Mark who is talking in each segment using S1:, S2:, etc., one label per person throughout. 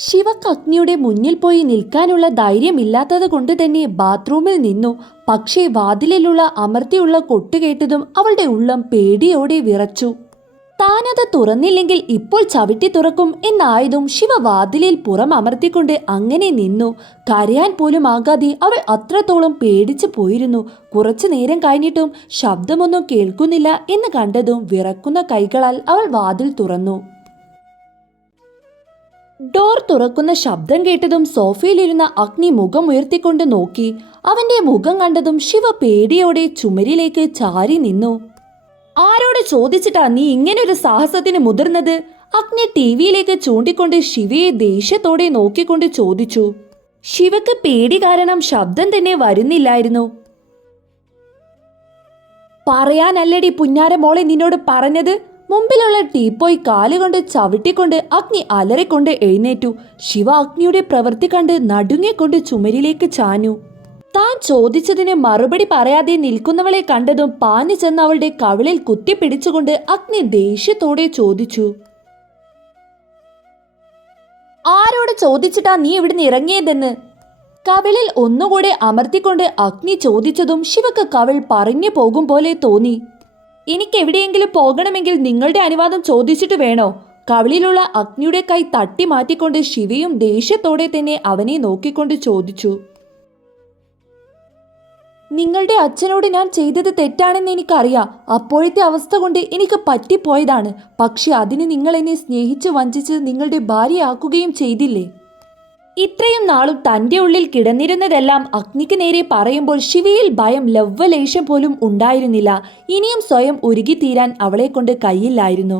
S1: ശിവക്ക് മുന്നിൽ പോയി നിൽക്കാനുള്ള ധൈര്യമില്ലാത്തത് കൊണ്ട് തന്നെ ബാത്റൂമിൽ നിന്നു. പക്ഷേ വാതിലിലുള്ള അമർത്തിയുള്ള കൊട്ടുകേട്ടതും അവളുടെ ഉള്ളം പേടിയോടെ വിറച്ചു. താനത് തുറന്നില്ലെങ്കിൽ ഇപ്പോൾ ചവിട്ടി തുറക്കും എന്നായതും ശിവ വാതിലിൽ പുറം അമർത്തിക്കൊണ്ട് അങ്ങനെ നിന്നു. കരയാൻ പോലും ആകാതെ അവൾ അത്രത്തോളം പേടിച്ചു പോയിരുന്നു. കുറച്ചു നേരം കഴിഞ്ഞിട്ടും ശബ്ദമൊന്നും കേൾക്കുന്നില്ല എന്ന് കണ്ടതും വിറക്കുന്ന കൈകളാൽ അവൾ വാതിൽ തുറന്നു. ഡോർ തുറക്കുന്ന ശബ്ദം കേട്ടതും സോഫയിലിരുന്ന അഗ്നി മുഖം ഉയർത്തിക്കൊണ്ട് നോക്കി. അവന്റെ മുഖം കണ്ടതും ശിവ പേടിയോടെ ചുമരിലേക്ക് ചാരി നിന്നു. ആരോട് ചോദിച്ചിട്ടാ നീ ഇങ്ങനെ ഒരു സാഹസത്തിന് മുതിർന്നത്? അഗ്നി ടി വിയിലേക്ക് ചൂണ്ടിക്കൊണ്ട് ശിവയെ ദേഷ്യത്തോടെ നോക്കിക്കൊണ്ട് ചോദിച്ചു. ശിവക്ക് പേടി കാരണം ശബ്ദം തന്നെ വരുന്നില്ലായിരുന്നു. പറയാനല്ലടി പുന്നാര മോളെ നിന്നോട് പറഞ്ഞത്? മുമ്പിലുള്ള ടീപ്പോയി കാലുകൊണ്ട് ചവിട്ടിക്കൊണ്ട് അഗ്നി അലറിക്കൊണ്ട് എഴുന്നേറ്റു. ശിവ അഗ്നിയുടെ പ്രവൃത്തി കണ്ട് നടുങ്ങിക്കൊണ്ട് ചുമരിലേക്ക് ചാഞ്ഞു. താൻ ചോദിച്ചതിന് മറുപടി പറയാതെ നിൽക്കുന്നവളെ കണ്ടതും പാഞ്ഞു ചെന്ന് അവളുടെ കവിളിൽ കുത്തിപ്പിടിച്ചുകൊണ്ട് അഗ്നി ദേഷ്യത്തോടെ ചോദിച്ചു. ആരോട് ചോദിച്ചിട്ടാ നീ ഇവിടുന്ന് ഇറങ്ങിയതെന്ന്? കവിളിൽ ഒന്നുകൂടെ അമർത്തിക്കൊണ്ട് അഗ്നി ചോദിച്ചതും ശിവക്ക് കവിൾ പറഞ്ഞു പോകും പോലെ തോന്നി. എനിക്ക് എവിടെയെങ്കിലും പോകണമെങ്കിൽ നിങ്ങളുടെ അനുവാദം ചോദിച്ചിട്ട് വേണോ? കവിളിലുള്ള അഗ്നിയുടെ കൈ തട്ടി മാറ്റിക്കൊണ്ട് ശിവയും ദേഷ്യത്തോടെ തന്നെ അവനെ നോക്കിക്കൊണ്ട് ചോദിച്ചു. നിങ്ങളുടെ അച്ഛനോട് ഞാൻ ചെയ്തത് തെറ്റാണെന്ന് എനിക്കറിയാം. അപ്പോഴത്തെ അവസ്ഥ കൊണ്ട് എനിക്ക് പറ്റിപ്പോയതാണ്. പക്ഷെ അതിന് നിങ്ങൾ എന്നെ സ്നേഹിച്ച് വഞ്ചിച്ച് നിങ്ങളുടെ ഭാര്യയാക്കുകയും ചെയ്തില്ലേ? ഇത്രയും നാളും തന്റെ ഉള്ളിൽ കിടന്നിരുന്നതെല്ലാം അഗ്നിക്ക് നേരെ പറയുമ്പോൾ ശിവയിൽ ഭയം ലവ്വലേശം പോലും ഉണ്ടായിരുന്നില്ല. ഇനിയും സ്വയം ഉരുകിത്തീരാൻ അവളെ കൊണ്ട് കയ്യില്ലായിരുന്നു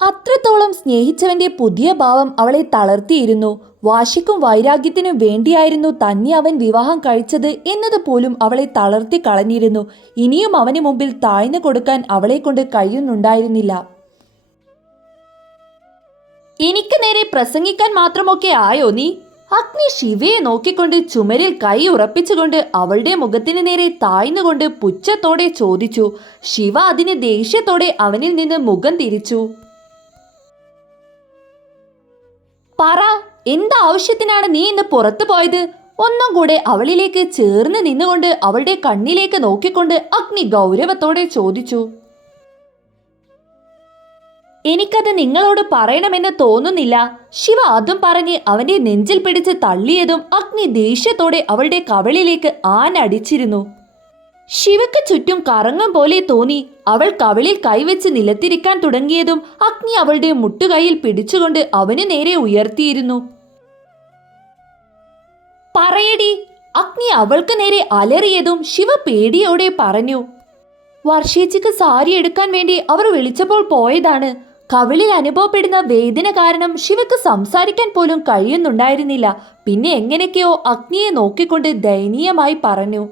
S1: അത്രത്തോളം സ്നേഹിച്ചവന്റെ പുതിയ ഭാവം അവളെ തളർത്തിയിരുന്നു. വാശിക്കും വൈരാഗ്യത്തിനും വേണ്ടിയായിരുന്നു തന്നെ അവൻ വിവാഹം കഴിച്ചത് എന്നത് പോലും അവളെ തളർത്തി കളഞ്ഞിരുന്നു. ഇനിയും അവന് മുമ്പിൽ താഴ്ന്നു കൊടുക്കാൻ അവളെ കൊണ്ട് കഴിയുന്നുണ്ടായിരുന്നില്ല. എനിക്ക് നേരെ പ്രസംഗിക്കാൻ മാത്രമൊക്കെ ആയോ നീ? അഗ്നി ശിവയെ നോക്കിക്കൊണ്ട് ചുമരിൽ കൈ ഉറപ്പിച്ചുകൊണ്ട് അവളുടെ മുഖത്തിന് നേരെ താഴ്ന്നുകൊണ്ട് പുച്ഛത്തോടെ ചോദിച്ചു. ശിവ അതിന് ദേഷ്യത്തോടെ അവനിൽ നിന്ന് മുഖം തിരിച്ചു. പറ എന്താവശ്യത്തിനാണ് നീ ഇന്ന് പുറത്തു പോയത്? ഒന്നും കൂടെ അവളിലേക്ക് ചേർന്ന് നിന്നുകൊണ്ട് അവളുടെ കണ്ണിലേക്ക് നോക്കിക്കൊണ്ട് അഗ്നി ഗൗരവത്തോടെ ചോദിച്ചു. എനിക്കത് നിങ്ങളോട് പറയണമെന്ന് തോന്നുന്നില്ല. ശിവ അതും പറഞ്ഞ് അവന്റെ നെഞ്ചിൽ പിടിച്ച് തള്ളിയതും അഗ്നി ദേഷ്യത്തോടെ അവളുടെ കവളിലേക്ക് ആനടിച്ചിരുന്നു ശിവക്ക് ചുറ്റും കറങ്ങും പോലെ തോന്നി. അവൾ കവളിൽ കൈവച്ച് നിലത്തിരിക്കാൻ തുടങ്ങിയതും അഗ്നി അവളുടെ മുട്ടുകൈയിൽ പിടിച്ചുകൊണ്ട് അവന് നേരെ ഉയർത്തിയിരുന്നു. പറയടി. അഗ്നി അവൾക്ക് നേരെ അലറിയതും ശിവ പേടിയോടെ പറഞ്ഞു. വർഷേച്ചിക്ക് സാരി എടുക്കാൻ വേണ്ടി അവർ വിളിച്ചപ്പോൾ പോയതാണ്. കവിളിൽ അനുഭവപ്പെടുന്ന വേദന കാരണം ശിവക്ക് സംസാരിക്കാൻ പോലും കഴിയുന്നുണ്ടായിരുന്നില്ല. പിന്നെ എങ്ങനെയൊക്കെയോ അഗ്നിയെ നോക്കിക്കൊണ്ട് ദയനീയമായി പറഞ്ഞു.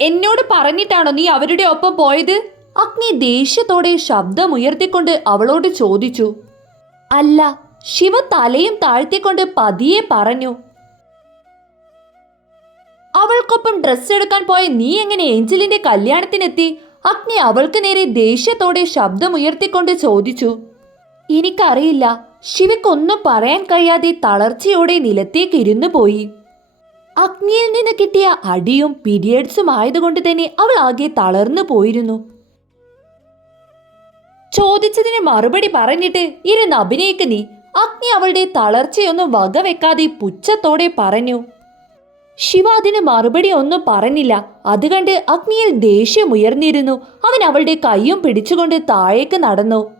S1: എന്നോട് പറഞ്ഞിട്ടാണോ നീ അവരുടെ ഒപ്പം പോയത്? അഗ്നി ദേഷ്യത്തോടെ ശബ്ദമുയർത്തിക്കൊണ്ട് അവളോട് ചോദിച്ചു. അല്ല ശിവ തലയും താഴ്ത്തിക്കൊണ്ട് പതിയെ പറഞ്ഞു. അവൾക്കൊപ്പം ഡ്രസ്സ് എടുക്കാൻ പോയ നീ എങ്ങനെ ഏഞ്ചലിന്റെ കല്യാണത്തിനെത്തി? അഗ്നി അവൾക്ക് നേരെ ദേഷ്യത്തോടെ ശബ്ദമുയർത്തിക്കൊണ്ട് ചോദിച്ചു എനിക്കറിയില്ല ശിവക്കൊന്നും പറയാൻ കഴിയാതെ തളർച്ചയോടെ നിലത്തേക്ക് ഇരുന്നു പോയി. അഗ്നിയിൽ നിന്ന് കിട്ടിയ അടിയും പീരിയഡ്സും ആയതുകൊണ്ട് തന്നെ അവൾ ആകെ തളർന്നു പോയിരുന്നു. ചോദിച്ചതിന് മറുപടി പറഞ്ഞിട്ട് ഇരുന്ന് അഭിനയിക്ക് നീ. അഗ്നി അവളുടെ തളർച്ചയൊന്നും വകവെക്കാതെ പുച്ഛത്തോടെ പറഞ്ഞു ശിവ അതിന് മറുപടി ഒന്നും പറഞ്ഞില്ല. അത് കണ്ട് അഗ്നിയിൽ ദേഷ്യം ഉയർന്നിരുന്നു. അവൻ അവളുടെ കൈയും പിടിച്ചുകൊണ്ട് താഴേക്ക് നടന്നു.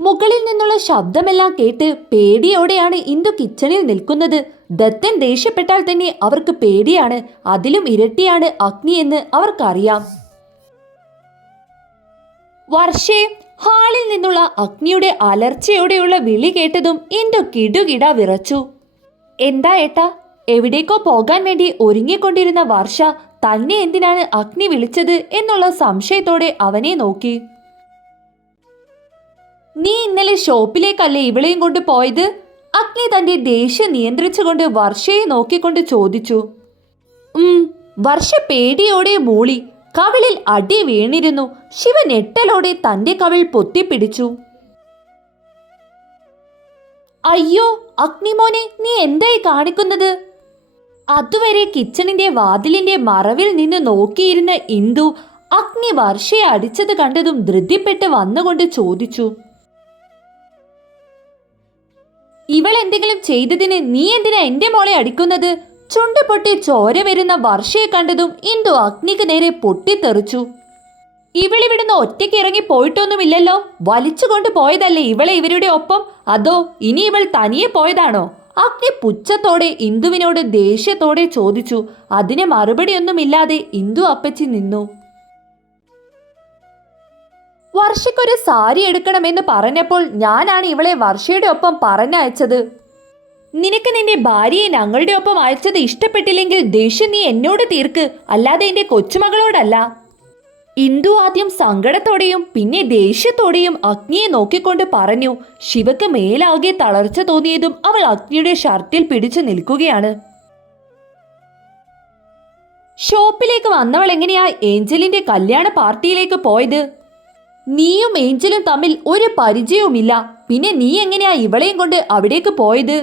S1: മുകളിൽ നിന്നുള്ള ശബ്ദമെല്ലാം കേട്ട് പേടിയോടെയാണ് ഇന്ദു കിച്ചണിൽ നിൽക്കുന്നത്. ദത്തൻ ദേഷ്യപ്പെട്ടാൽ തന്നെ അവർക്ക് പേടിയാണ്. അതിലും ഇരട്ടിയാണ് അഗ്നി എന്ന് അവർക്കറിയാം. വർഷേ ഹാളിൽ നിന്നുള്ള അഗ്നിയുടെ അലർച്ചയോടെയുള്ള വിളി കേട്ടതും ഇന്ദു കിടുകിട വിറച്ചു. എന്താ ഏട്ടാ? എവിടേക്കോ പോകാൻ വേണ്ടി ഒരുങ്ങിക്കൊണ്ടിരുന്ന വർഷ തന്നെ എന്തിനാണ് അഗ്നി വിളിച്ചത് എന്നുള്ള സംശയത്തോടെ അവനെ നോക്കി. നീ ഇന്നലെ ഷോപ്പിലേക്കല്ലേ ഇവളെയും കൊണ്ട് പോയത്? അഗ്നി തന്റെ ദേഷ്യം നിയന്ത്രിച്ചുകൊണ്ട് വർഷയെ നോക്കിക്കൊണ്ട് ചോദിച്ചു. ഉം വർഷ പേടിയോടെ മൂളി കവിളിൽ അടി വീണിരുന്നു. ശിവ ഞെട്ടലോടെ തന്റെ കവിൾ പൊത്തിപ്പിടിച്ചു. അയ്യോ അഗ്നിമോനെ നീ എന്തായി കാണിക്കുന്നത്? അതുവരെ കിച്ചണിന്റെ വാതിലിന്റെ മറവിൽ നിന്ന് നോക്കിയിരുന്ന ഇന്ദു അഗ്നി വർഷയെ അടിച്ചത് കണ്ടതും ധൃതിപ്പെട്ട് വന്നുകൊണ്ട് ചോദിച്ചു. ഇവൾ എന്തെങ്കിലും ചെയ്തതിന് നീ എന്തിനാ എന്റെ മോളെ അടിക്കുന്നത്? ചുണ്ട് പൊട്ടി ചോര വരുന്ന വർഷയെ കണ്ടതും ഇന്ദു അഗ്നിക്ക് നേരെ പൊട്ടിത്തെറിച്ചു. ഇവളിവിടുന്ന് ഒറ്റയ്ക്ക് ഇറങ്ങി പോയിട്ടൊന്നുമില്ലല്ലോ? വലിച്ചുകൊണ്ട് പോയതല്ലേ ഇവളെ ഇവരുടെ ഒപ്പം? അതോ ഇനി ഇവൾ തനിയെ പോയതാണോ? അഗ്നി പുച്ഛത്തോടെ ഇന്ദുവിനോട് ദേഷ്യത്തോടെ ചോദിച്ചു. അതിന് മറുപടിയൊന്നുമില്ലാതെ ഇന്ദു അപ്പച്ചി നിന്നു. വർഷയ്ക്കൊരു സാരി എടുക്കണമെന്ന് പറഞ്ഞപ്പോൾ ഞാനാണ് ഇവളെ വർഷയുടെ ഒപ്പം പറഞ്ഞയച്ചത്. നിനക്ക് നിന്റെ ഭാര്യയെ ഞങ്ങളുടെ ഒപ്പം അയച്ചത് ഇഷ്ടപ്പെട്ടില്ലെങ്കിൽ ദേഷ്യം നീ എന്നോട് തീർക്ക്. അല്ലാതെ എന്റെ കൊച്ചുമകളോടല്ല. ഇന്ദു ആദ്യം സങ്കടത്തോടെയും പിന്നെ ദേഷ്യത്തോടെയും അഗ്നിയെ നോക്കിക്കൊണ്ട് പറഞ്ഞു ശിവക്ക് മേലാകെ തളർച്ച തോന്നിയതും അവൾ അഗ്നിയുടെ ഷർട്ടിൽ പിടിച്ചു നിൽക്കുകയാണ്. ഷോപ്പിലേക്ക് വന്നവൾ എങ്ങനെയാ ഏഞ്ചലിന്റെ കല്യാണ പാർട്ടിയിലേക്ക് പോയത്? നീയും ഏഞ്ചലും തമ്മിൽ ഒരു പരിചയവുമില്ല. പിന്നെ നീ എങ്ങനെയാ ഇവളെയും കൊണ്ട് അവിടേക്ക് പോയത്?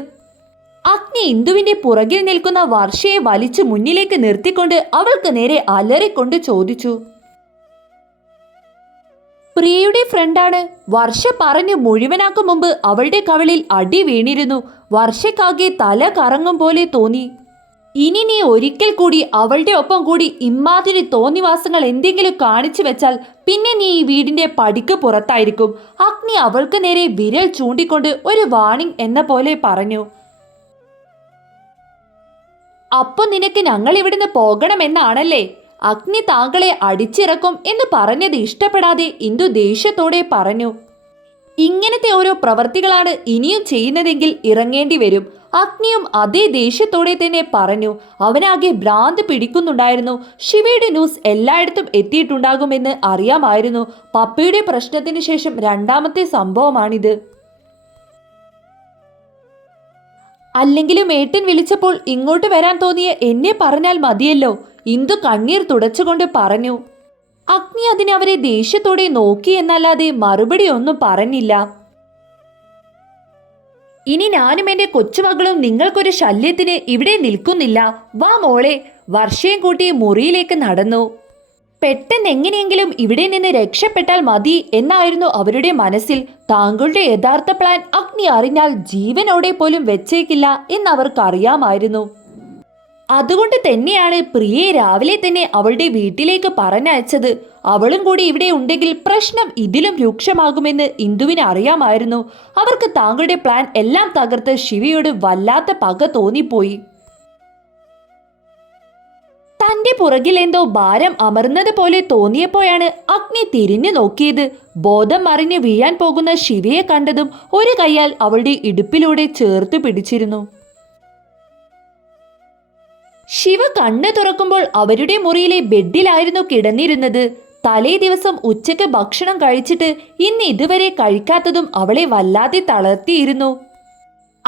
S1: അഗ്നി ഇന്ദുവിന്റെ പുറകിൽ നിൽക്കുന്ന വർഷയെ വലിച്ചു മുന്നിലേക്ക് നിർത്തിക്കൊണ്ട് അവൾക്ക് നേരെ അലറിക്കൊണ്ട് ചോദിച്ചു പ്രിയയുടെ ഫ്രണ്ടാണ്. വർഷ പറഞ്ഞു മുഴുവനാക്കും മുമ്പ് അവളുടെ കവളിൽ അടി വീണിരുന്നു. വർഷക്കാകെ തല കറങ്ങും പോലെ തോന്നി. ഇനി നീ ഒരിക്കൽ കൂടി അവളുടെ ഒപ്പം കൂടി ഇമ്മാതിരി തോന്നിവാസങ്ങൾ എന്തെങ്കിലും കാണിച്ചു വെച്ചാൽ പിന്നെ നീ ഈ വീടിന്റെ പടിക്ക് പുറത്തായിരിക്കും. അഗ്നി അവൾക്ക് നേരെ വിരൽ ചൂണ്ടിക്കൊണ്ട് ഒരു വാണിംഗ് എന്ന പോലെ പറഞ്ഞു. അപ്പൊ നിനക്ക് ഞങ്ങൾ ഇവിടുന്ന് പോകണമെന്നാണല്ലേ? അഗ്നി താങ്കളെ അടിച്ചിറക്കും എന്ന് പറഞ്ഞത് ഇഷ്ടപ്പെടാതെ ഇന്ദു ദേഷ്യത്തോടെ പറഞ്ഞു. ഇങ്ങനത്തെ ഓരോ പ്രവർത്തികളാണ് ഇനിയും ചെയ്യുന്നതെങ്കിൽ ഇറങ്ങേണ്ടി വരും. അഗ്നിയും അതേ ദേഷ്യത്തോടെ തന്നെ പറഞ്ഞു. അവനാകെ ഭ്രാന്ത് പിടിക്കുന്നുണ്ടായിരുന്നു. ശിവയുടെ ന്യൂസ് എല്ലായിടത്തും എത്തിയിട്ടുണ്ടാകുമെന്ന് അറിയാമായിരുന്നു. പപ്പയുടെ പ്രശ്നത്തിന് ശേഷം രണ്ടാമത്തെ സംഭവമാണിത്. അല്ലെങ്കിലും ഏട്ടൻ വിളിച്ചപ്പോൾ ഇങ്ങോട്ട് വരാൻ തോന്നിയ എന്നെ പറഞ്ഞാൽ മതിയല്ലോ. ഇന്ദു കണ്ണീർ തുടച്ചുകൊണ്ട് പറഞ്ഞു. അഗ്നി അതിനെ അവരെ ദേഷ്യത്തോടെ നോക്കി എന്നല്ലാതെ മറുപടി ഒന്നും പറഞ്ഞില്ല. ഇനി ഞാനും എന്റെ കൊച്ചുമകളും നിങ്ങൾക്കൊരു ശല്യത്തിന് ഇവിടെ നിൽക്കുന്നില്ല. വാ മോളെ. വർഷയും കൂട്ടി മുറിയിലേക്ക് നടന്നു. പെട്ടെന്ന് എങ്ങനെയെങ്കിലും ഇവിടെ നിന്ന് രക്ഷപ്പെട്ടാൽ മതി എന്നായിരുന്നു അവരുടെ മനസ്സിൽ. താങ്കളുടെ യഥാർത്ഥ പ്ലാൻ അഗ്നി അറിഞ്ഞാൽ ജീവനോടെ പോലും വെച്ചേക്കില്ല എന്നവർക്കറിയാമായിരുന്നു. അതുകൊണ്ട് തന്നെയാണ് പ്രിയെ രാവിലെ തന്നെ അവളുടെ വീട്ടിലേക്ക് പറഞ്ഞയച്ചത്. അവളും കൂടി ഇവിടെ ഉണ്ടെങ്കിൽ പ്രശ്നം ഇതിലും രൂക്ഷമാകുമെന്ന് ഇന്ദുവിന് അറിയാമായിരുന്നു. അവർക്ക് താങ്കളുടെ പ്ലാൻ എല്ലാം തകർത്ത് ശിവയോട് വല്ലാത്ത പക തോന്നിപ്പോയി. തന്റെ പുറകിൽ എന്തോ ഭാരം അമർന്നത് പോലെ തോന്നിയപ്പോഴാണ് അഗ്നി തിരിഞ്ഞു നോക്കിയത്. ബോധം മറിഞ്ഞ് വീഴാൻ പോകുന്ന ശിവയെ കണ്ടതും ഒരു കൈയാൽ അവളുടെ ഇടുപ്പിലൂടെ ചേർത്ത് പിടിച്ചിരുന്നു. ശിവ കണ്ണ് തുറക്കുമ്പോൾ അവരുടെ മുറിയിലെ ബെഡിലായിരുന്നു കിടന്നിരുന്നത്. തലേ ദിവസം ഉച്ചയ്ക്ക് ഭക്ഷണം കഴിച്ചിട്ട് ഇന്ന് ഇതുവരെ കഴിക്കാത്തതും അവളെ വല്ലാതെ തളർത്തിയിരുന്നു.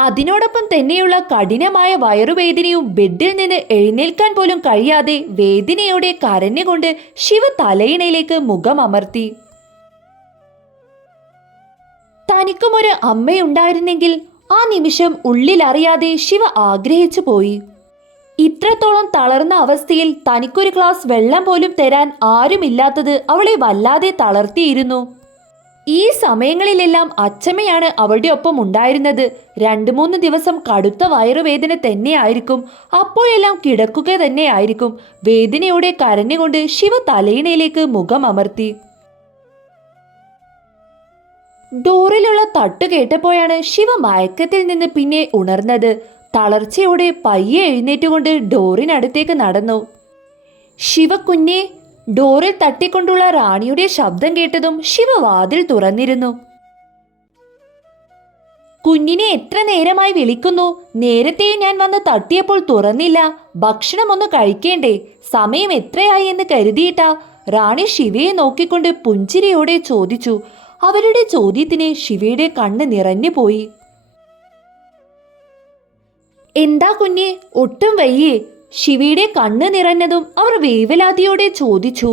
S1: അതിനോടൊപ്പം തന്നെയുള്ള കഠിനമായ വയറുവേദനയും ബെഡിൽ നിന്ന് എഴുന്നേൽക്കാൻ പോലും കഴിയാതെ വേദനയോടെ കരഞ്ഞുകൊണ്ട് ശിവ തലയിണയിലേക്ക് മുഖം അമർത്തി. തനിക്കും ഒരു അമ്മയുണ്ടായിരുന്നെങ്കിൽ ആ നിമിഷം ഉള്ളിലറിയാതെ ശിവ ആഗ്രഹിച്ചു പോയി. ഇത്രത്തോളം തളർന്ന അവസ്ഥയിൽ തനിക്കൊരു ഗ്ലാസ് വെള്ളം പോലും തരാൻ ആരുമില്ലാത്തത് അവളെ വല്ലാതെ തളർത്തിയിരുന്നു. ഈ സമയങ്ങളിലെല്ലാം അച്ചമ്മയാണ് അവളുടെ ഒപ്പം ഉണ്ടായിരുന്നത്. രണ്ടു മൂന്ന് ദിവസം കടുത്ത വയറുവേദന തന്നെയായിരിക്കും. അപ്പോഴെല്ലാം കിടക്കുക തന്നെയായിരിക്കും. വേദനയോടെ കരഞ്ഞുകൊണ്ട് ശിവ തലയിണയിലേക്ക് മുഖം അമർത്തി. ഡോറിലുള്ള തട്ട് കേട്ടപ്പോഴാണ് ശിവ മയക്കത്തിൽ നിന്ന് പിന്നെ ഉണർന്നത്. തളർച്ചയോടെ പയ്യെ എഴുന്നേറ്റുകൊണ്ട് ഡോറിനടുത്തേക്ക് നടന്നു. ശിവക്കുഞ്ഞെ ഡോറിൽ തട്ടിക്കൊണ്ടുള്ള റാണിയുടെ ശബ്ദം കേട്ടതും ശിവ വാതിൽ തുറന്നിരുന്നു. കുഞ്ഞിനെ എത്ര നേരമായി വിളിക്കുന്നു? നേരത്തെ ഞാൻ വന്ന് തട്ടിയപ്പോൾ തുറന്നില്ല. ഭക്ഷണം ഒന്ന് കഴിക്കേണ്ടേ? സമയം എത്രയായി എന്ന് കരുതിയിട്ടാ? റാണി ശിവയെ നോക്കിക്കൊണ്ട് പുഞ്ചിരിയോടെ ചോദിച്ചു. അവരുടെ ചോദ്യത്തിന് ശിവയുടെ കണ്ണ് നിറഞ്ഞു പോയി. എന്താ കുഞ്ഞെ? ഒട്ടും വയ്യേ. ശിവയുടെ കണ്ണ് നിറഞ്ഞതും അവർ വേവലാതിയോടെ ചോദിച്ചു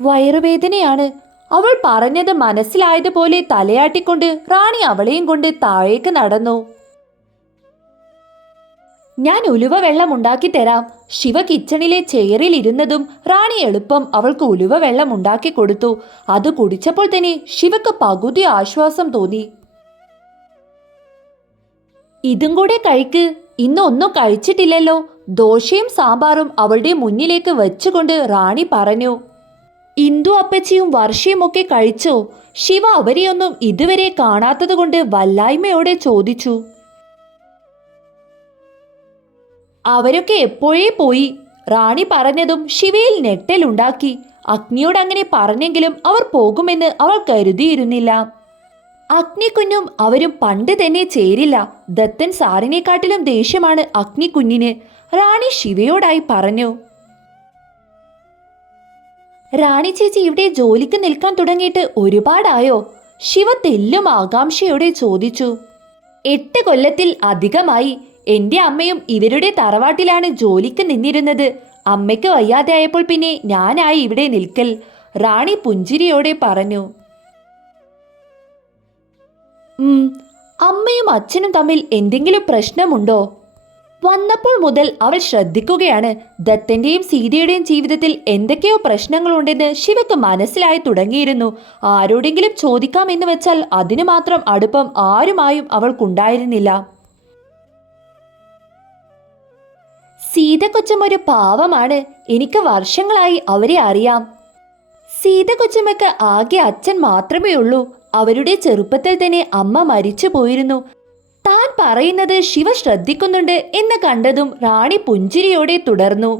S1: വയറുവേദനയാണ്. അവൾ പറഞ്ഞത് മനസ്സിലായതുപോലെ തലയാട്ടിക്കൊണ്ട് റാണി അവളെയും കൊണ്ട് താഴേക്ക് നടന്നു. ഞാൻ ഉലുവ വെള്ളം ഉണ്ടാക്കി തരാം. ശിവ കിച്ചണിലെ ചെയറിൽ ഇരുന്നതും റാണി എളുപ്പം അവൾക്ക് ഉലുവ വെള്ളം ഉണ്ടാക്കി കൊടുത്തു. അത് കുടിച്ചപ്പോൾ തന്നെ ശിവക്ക് പകുതി ആശ്വാസം തോന്നി. ഇതും കൂടെ കഴിക്ക്. ഇന്ന് ഒന്നും കഴിച്ചിട്ടില്ലല്ലോ. ദോശയും സാമ്പാറും അവളുടെ മുന്നിലേക്ക് വെച്ചുകൊണ്ട് റാണി പറഞ്ഞു. ഇന്ദു അപ്പച്ചിയും വർഷയും ഒക്കെ കഴിച്ചോ? ശിവ അവരെയൊന്നും ഇതുവരെ കാണാത്തതുകൊണ്ട് വല്ലായ്മയോടെ ചോദിച്ചു. അവരൊക്കെ എപ്പോഴേ പോയി? റാണി പറഞ്ഞതും ശിവയിൽ ഞെട്ടലുണ്ടാക്കി. അഗ്നിയോട് അങ്ങനെ പറഞ്ഞെങ്കിലും അവർ പോകുമെന്ന് അവൾ കരുതിയിരുന്നില്ല. അഗ്നിക്കുഞ്ഞും അവരും പണ്ട് തന്നെ ചേരില്ല. ദത്തൻ സാറിനെക്കാട്ടിലും ദേഷ്യമാണ് അഗ്നിക്കുഞ്ഞിന്. റാണി ശിവയോടായി പറഞ്ഞു. റാണി ചേച്ചി ഇവിടെ ജോലിക്ക് നിൽക്കാൻ തുടങ്ങിയിട്ട് ഒരുപാടായോ? ശിവ തെല്ലും ആകാംക്ഷയോടെ ചോദിച്ചു. എട്ട് കൊല്ലത്തിൽ അധികമായി എന്റെ അമ്മയും ഇവരുടെ തറവാട്ടിലാണ് ജോലിക്ക് നിന്നിരുന്നത്. അമ്മയ്ക്ക് വയ്യാതെയായപ്പോൾ പിന്നെ ഞാനായി ഇവിടെ നിൽക്കൽ. റാണി പുഞ്ചിരിയോടെ പറഞ്ഞു. അമ്മയും അച്ഛനും തമ്മിൽ എന്തെങ്കിലും പ്രശ്നമുണ്ടോ? വന്നപ്പോൾ മുതൽ അവൾ ശ്രദ്ധിക്കുകയാണ്. ദത്തന്റെയും സീതയുടെയും ജീവിതത്തിൽ എന്തൊക്കെയോ പ്രശ്നങ്ങളുണ്ടെന്ന് ശിവക്ക് മനസ്സിലായി തുടങ്ങിയിരുന്നു. ആരോടെങ്കിലും ചോദിക്കാം എന്ന് വെച്ചാൽ അതിനു മാത്രം അടുപ്പം ആരുമായും അവൾക്കുണ്ടായിരുന്നില്ല. സീത കൊച്ചം ഒരു പാവമാണ്. എനിക്ക് വർഷങ്ങളായി അവരെ അറിയാം. സീത കൊച്ചമ്മക്ക് ആകെ അച്ഛൻ മാത്രമേ ഉള്ളൂ അവരുടെ ചെറുപ്പത്തിൽ തന്നെ അമ്മ മരിച്ചു പോയിരുന്നു. താൻ പറയുന്നത് ശിവ ശ്രദ്ധിക്കുന്നുണ്ട് എന്ന് കണ്ടതും റാണി പുഞ്ചിരിയോടെ തുടർന്നു.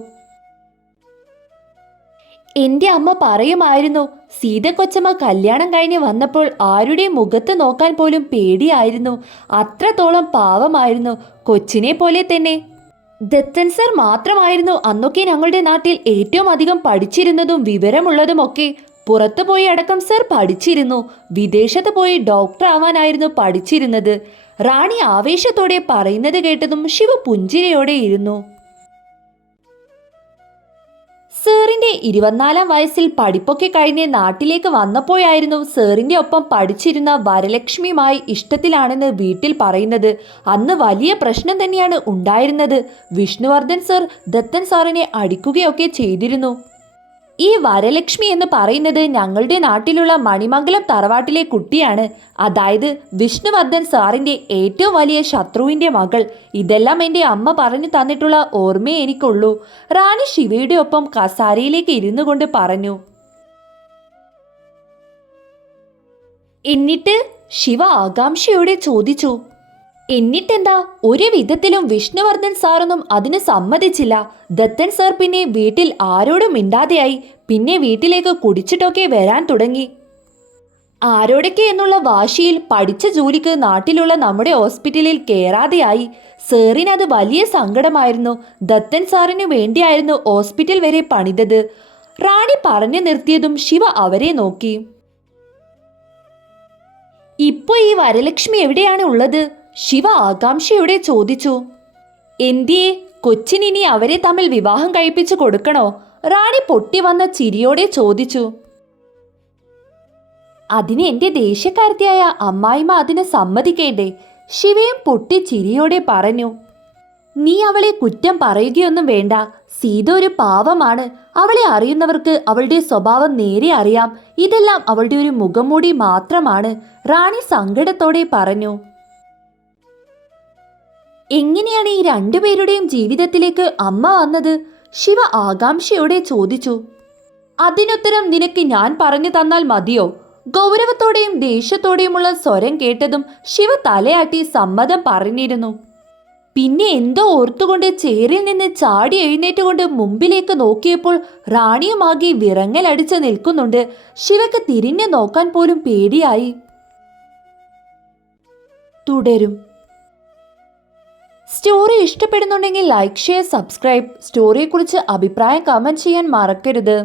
S1: എന്റെ അമ്മ പറയുമായിരുന്നു സീത കൊച്ചമ്മ കല്യാണം കഴിഞ്ഞ് വന്നപ്പോൾ ആരുടെ മുഖത്ത് നോക്കാൻ പോലും പേടിയായിരുന്നു. അത്രത്തോളം പാവമായിരുന്നു കൊച്ചിനെ പോലെ തന്നെ. ദത്തൻ സർ മാത്രമായിരുന്നു അന്നൊക്കെ ഞങ്ങളുടെ നാട്ടിൽ ഏറ്റവും അധികം പഠിച്ചിരുന്നതും വിവരമുള്ളതുമൊക്കെ. പുറത്തു പോയി അടക്കം സർ പഠിച്ചിരുന്നു. വിദേശത്ത് പോയി ഡോക്ടർ ആവാനായിരുന്നു പഠിച്ചിരുന്നത്. റാണി ആവേശത്തോടെ പറയുന്നത് കേട്ടതും ശിവ പുഞ്ചിരിയോടെ ഇരുന്നു. സാറിന്റെ ഇരുപത്തിനാലാം വയസ്സിൽ പഠിപ്പൊക്കെ കഴിഞ്ഞ് നാട്ടിലേക്ക് വന്നപ്പോഴായിരുന്നു സാറിന്റെ ഒപ്പം പഠിച്ചിരുന്ന വരലക്ഷ്മിയുമായി ഇഷ്ടത്തിലാണെന്ന് വീട്ടിൽ പറയുന്നത്. അന്ന് വലിയ പ്രശ്നം തന്നെയാണ് ഉണ്ടായിരുന്നത്. വിഷ്ണുവർദ്ധൻ സർ ദത്തൻ സാറിനെ അടിക്കുകയൊക്കെ ചെയ്തിരുന്നു. ഈ വരലക്ഷ്മി എന്ന് പറയുന്നത് ഞങ്ങളുടെ നാട്ടിലുള്ള മണിമംഗലം തറവാട്ടിലെ കുട്ടിയാണ്. അതായത് വിഷ്ണുവർദ്ധൻ സാറിന്റെ ഏറ്റവും വലിയ ശത്രുവിന്റെ മകൾ. ഇതെല്ലാം എന്റെ അമ്മ പറഞ്ഞു തന്നിട്ടുള്ള ഓർമ്മയെ എനിക്കുള്ളൂ. റാണി ശിവയുടെ ഒപ്പം കസാരയിലേക്ക് ഇരുന്നു കൊണ്ട് പറഞ്ഞു. എന്നിട്ട് ശിവ ആകാംക്ഷയോടെ ചോദിച്ചു എന്നിട്ടെന്താ? ഒരു വിധത്തിലും വിഷ്ണുവർദ്ധൻ സാറൊന്നും അതിന് സമ്മതിച്ചില്ല. ദത്തൻ സാർ പിന്നെ വീട്ടിൽ ആരോടും മിണ്ടാതെയായി. പിന്നെ വീട്ടിലേക്ക് കുടിച്ചിട്ടൊക്കെ വരാൻ തുടങ്ങി. ആരോടൊക്കെ എന്നുള്ള വാശിയിൽ പഠിച്ച ജോലിക്ക് നാട്ടിലുള്ള നമ്മുടെ ഹോസ്പിറ്റലിൽ കയറാതെയായി സാറിന് അത് വലിയ സങ്കടമായിരുന്നു. ദത്തൻ സാറിന് വേണ്ടിയായിരുന്നു ഹോസ്പിറ്റൽ വരെ പണിതത്. റാണി പറഞ്ഞു നിർത്തിയതും ശിവ അവരെ നോക്കി. ഇപ്പൊ ഈ വരലക്ഷ്മി എവിടെയാണ് ഉള്ളത്? ശിവ ആകാംക്ഷയോടെ ചോദിച്ചു എന്തിയെ കൊച്ചിനിനി അവരെ തമ്മിൽ വിവാഹം കഴിപ്പിച്ചു കൊടുക്കണോ? റാണി പൊട്ടി വന്ന ചിരിയോടെ ചോദിച്ചു അതിന് എന്റെ ദേഷ്യക്കാരത്തിയായ അമ്മായിമ്മ അതിന് സമ്മതിക്കേണ്ടേ? ശിവയും പൊട്ടി ചിരിയോടെ പറഞ്ഞു നീ അവളെ കുറ്റം പറയുകയൊന്നും വേണ്ട. സീത ഒരു പാവമാണ്. അവളെ അറിയുന്നവർക്ക് അവളുടെ സ്വഭാവം നേരെ അറിയാം. ഇതെല്ലാം അവളുടെ ഒരു മുഖംമൂടി മാത്രമാണ്. റാണി സങ്കടത്തോടെ പറഞ്ഞു എങ്ങനെയാണ് ഈ രണ്ടുപേരുടെയും ജീവിതത്തിലേക്ക് അമ്മ വന്നത്? ശിവ ആകാംക്ഷയോടെ ചോദിച്ചു. അതിനുത്തരം നിനക്ക് ഞാൻ പറഞ്ഞു തന്നാൽ മതിയോ? ഗൗരവത്തോടെയും ദേഷ്യത്തോടെയുമുള്ള സ്വരം കേട്ടതും ശിവ തലയാട്ടി സമ്മതം പറഞ്ഞിരുന്നു. പിന്നെ എന്തോ ഓർത്തുകൊണ്ട് ചേരിൽ നിന്ന് ചാടി എഴുന്നേറ്റുകൊണ്ട് മുമ്പിലേക്ക് നോക്കിയപ്പോൾ റാണിയുമാകി വിറങ്ങലടിച്ച് നിൽക്കുന്നുണ്ട്. ശിവക്ക് തിരിഞ്ഞു നോക്കാൻ പോലും പേടിയായി. തുടരും. സ്റ്റോറി ഇഷ്ടപ്പെടുന്നുണ്ടെങ്കിൽ ലൈക്ക് ഷെയർ സബ്സ്ക്രൈബ് സ്റ്റോറിയെക്കുറിച്ച് അഭിപ്രായം കമന്റ് ചെയ്യാൻ മറക്കരുത്.